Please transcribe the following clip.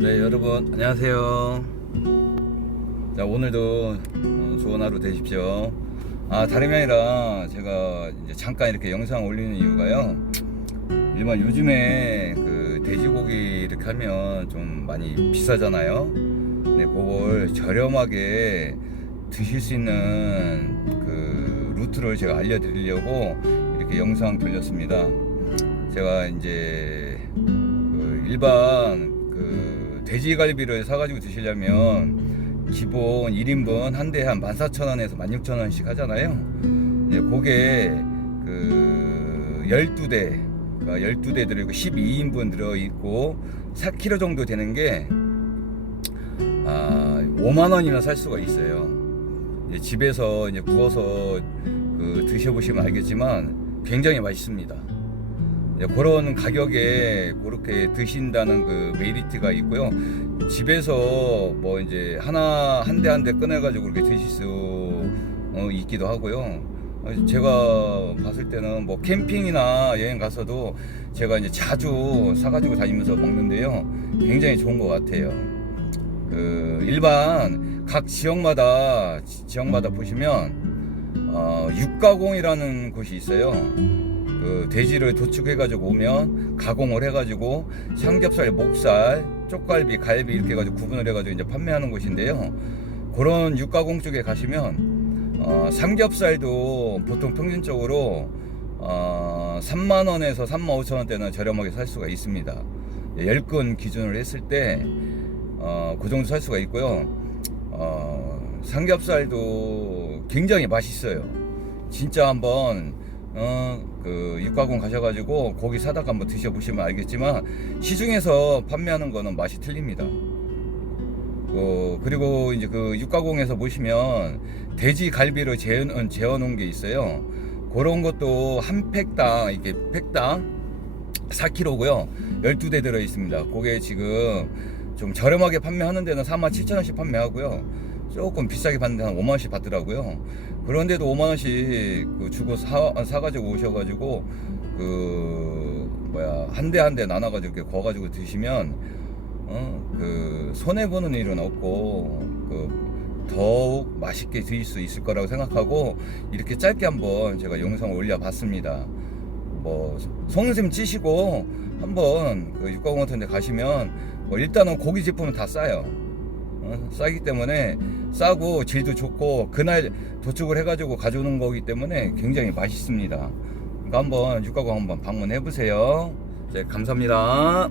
네 여러분 안녕하세요. 자 오늘도 어, 좋은 하루 되십시오. 아 다름이 아니라 제가 이제 잠깐 이렇게 영상 올리는 이유가요. 일반 요즘에 그 돼지고기 이렇게 하면 좀 많이 비싸잖아요. 근데 그걸 저렴하게 드실 수 있는 그 루트를 제가 알려드리려고 이렇게 영상 돌렸습니다. 제가 이제 그 일반 그 돼지갈비를 사가지고 드시려면 기본 1인분 한 대에 한 14,000원에서 16,000원씩 하잖아요. 이제 그게 그 12대, 그러니까 12대 들어있고 12인분 들어있고 4kg 정도 되는 게 아, 5만원이나 살 수가 있어요. 이제 집에서 이제 구워서 그 드셔보시면 알겠지만 굉장히 맛있습니다. 이제 그런 가격에 그렇게 드신다는 그 메리트가 있고요. 집에서 뭐 이제 하나 한 대 한 대 꺼내가지고 그렇게 드실 수 어, 있기도 하고요. 어, 제가 봤을 때는 뭐 캠핑이나 여행 가서도 제가 이제 자주 사가지고 다니면서 먹는데요. 굉장히 좋은 것 같아요. 그 일반 각 지역마다 지- 지역마다 보시면 어, 육가공이라는 곳이 있어요. 그 돼지를 도축해가지고 오면 가공을 해가지고 삼겹살, 목살, 쪽갈비, 갈비 이렇게 해가지고 구분을 해가지고 이제 판매하는 곳인데요. 그런 육가공 쪽에 가시면 어, 삼겹살도 보통 평균적으로 어, 3만 원에서 3만 5천 원대는 저렴하게 살 수가 있습니다. 10근 기준으로 했을 때 어, 그 정도 살 수가 있고요. 어, 삼겹살도 굉장히 맛있어요. 진짜 한번 어, 그 육가공 가셔가지고 고기 사다가 한번 드셔보시면 알겠지만 시중에서 판매하는 거는 맛이 틀립니다. 어, 그리고 이제 그 육가공에서 보시면 돼지 갈비를 재워, 재워 놓은 게 있어요. 그런 것도 한 팩당 이게 팩당 4kg고요. 12대 들어 있습니다. 그게 지금 좀 저렴하게 판매하는 데는 47,000원씩 판매하고요. 조금 비싸게 받는 데는 5만원씩 받더라고요. 그런데도 5만원씩 그 주고 사, 사가지고 오셔가지고 그 뭐야 한 대 한 대 나눠가지고 이렇게 거가지고 드시면 어, 그 손해보는 일은 없고 그 더욱 맛있게 드실 수 있을 거라고 생각하고 이렇게 짧게 한번 제가 영상을 올려봤습니다. 뭐 속눈썹 찌시고 한번 그 육가공 같은 데 가시면 뭐 일단은 고기 제품은 다 싸요. 어, 싸기 때문에 싸고 질도 좋고 그날 도축을 해가지고 가져오는 거기 때문에 굉장히 맛있습니다. 그러니까 한번 육가공 한번 방문해 보세요. 네, 감사합니다.